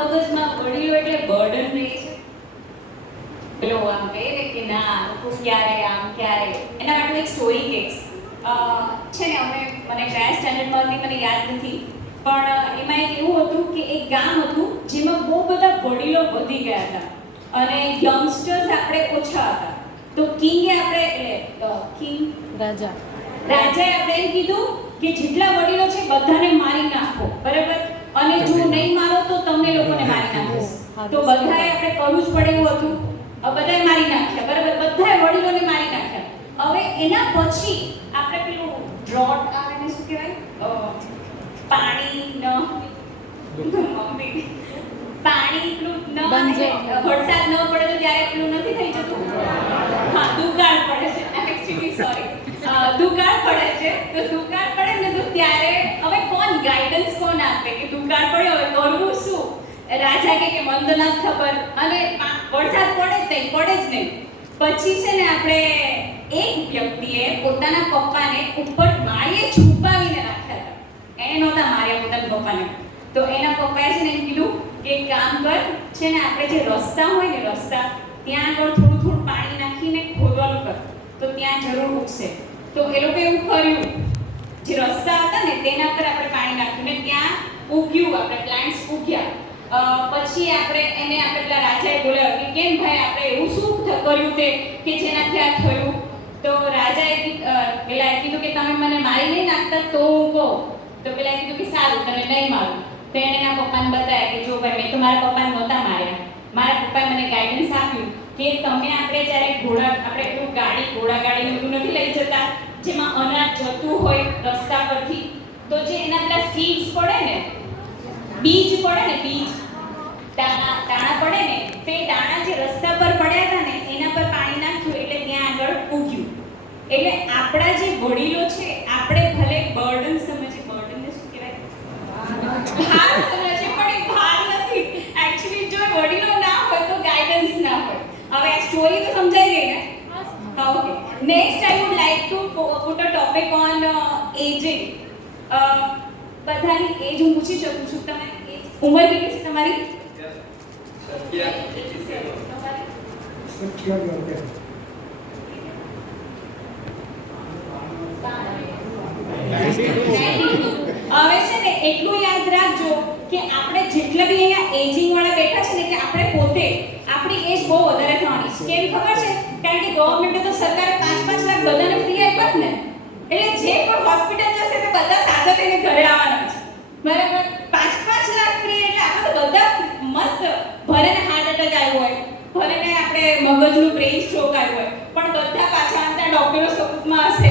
મગજમાં વડીલો એટલે બર્ડન રહે છે. પેલો આમ કહે ને કે ના તું ક્યારે આમ ક્યારે, એના માટે એક સ્ટોરી કહીશ. છે ને મને કયા સ્ટેન્ડર્ડમાં હતી મને યાદ નથી, પણ એમાં એક એવું હતું કે એક ગામ હતું જેમાં બહુ બધા વડીલો વધી ગયા હતા અને યંગસ્ટર્સ આપણે ઓછા હતા. તો કિંગે આપણે રાજાએ આપણે એમ કીધું કે જેટલા વડીલો છે બધાને મારી નાખો, બરાબર, અને જો નહીં મારો તો તમને લોકોને મારી નાખીશ. તો બધાએ આપણે કરવું જ પડે એવું હતું. બધાએ મારી નાખ્યા, બરાબર, બધાએ વડીલોને મારી નાખ્યા. હવે એના પછી આપણે પેલું ડ્રોટ આવે ને શું કહેવાય, પાણી પેલું વરસાદ ન પડે તો ત્યારે પેલું નથી થઈ જતું, હા દુકાળ પડે છે, એક્ચ્યુઅલી સોરી, દુકાળ પડે છે. તો દુકાળ પડે ને તો ત્યારે હવે કોણ ગાઈડન્સ કોણ આપે કે દુકાળ પડ્યો હવે કરવું શું? રાજા કે મને તો નથી ખબર, અને વરસાદ પડે જ નહીં. પછી છે ને આપણે એક વ્યક્તિએ પોતાના પપ્પાને ઉપર માળીએ છુપાવીને રાખ્યા હતા. એને નહોતા માર્યા પોતાના પપ્પાને. તો એના પપ્પાએ છે ને એમ કીધું કે કામ કર, છે ને આપણે જે રસ્તા હોય ને રસ્તા ત્યાં આગળ થોડું પાણી નાખીને ખોદવાનું કર, તો ત્યાં જરૂર ઉગશે. તો એ લોકો એવું કર્યું, જે રસ્તા હતા ને તેના પર આપણે પાણી નાખ્યું ને ત્યાં ઉગ્યું, આપણે પ્લાન્ટ્સ ઉગ્યા. પછી આપણે પેલા રાજાએ બોલ્યો કે કેમ ભાઈ આપણે એવું શું કર્યું તે કે જેનાથી આ થયું? તો રાજાએ પેલા કીધું કે તમે મને મારી નહીં નાખતા તો હું કહું. તો પેલા કીધું કે સારું તમે નહીં મારું. તો એને એના પપ્પાને બતાવ્યા કે જો ભાઈ મેં તો મારા પપ્પાને નહોતા માર્યા, મારા પપ્પાએ મને ગાઈડન્સ આપ્યું કે તમે આપણે જ્યારે આપણે પેલું ઘોડાગાડીને બધું નથી લઈ જતા જેમાં અનાજ જતું હોય રસ્તા પરથી, તો જે એના પેલા સીડ્સ પડે ને, બીજ દાણા પડે ને, તે દાણા જે રસ્તા પર પડ્યા હતા ને એના પર પાણી નાખ્યું એટલે ત્યાં આગળ ઉગ્યું. એટલે આપણા જે વડીલો છે આપણે ભલે બર્ડન સમજીએ, બર્ડનને શું કહેવાય, ભાર સમજીએ, પણ એ ભાર નથી. એક્ચ્યુઅલી જો વડીલો ના હોય તો ગાઈડન્સ ના હોય. હવે આ સ્ટોરી તો સમજાઈ ગઈ ને? Okay, next I would like to put a topic on ageing. બધાની એજ હું પૂછી શકું છું? તમે ઉંમર કેટલી છે તમારી? હવે છે ને એટલું યાદ રાખજો કે આપણે જેટલા બી અહીંયા એજિંગ વાળા બેઠા છે ને કે આપણે પોતે આપણી એજ બહુ વધારે થવાની છે. કેમ ખબર છે? કારણ કે ગવર્મેન્ટે તો સરકારે 5-5 લાખ બધાને ફ્રી આપ્યા જ ને, એટલે જે પણ હોસ્પિટલ જશે તે બધા સાથે થઈને ઘરે આવવાના છે, બરાબર. 5-5 લાખ ફ્રી એટલે આપણે તો બધા મસ્ત, ભલે ને હાર્ટ એટેક આવ્યો હોય, ભલે ને આપણે મગજનું બ્રેઇન સ્ટ્રોક આવ્યો હોય, પણ બધા પાછા અંતર ડોક્ટરો સપોર્ટમાં હશે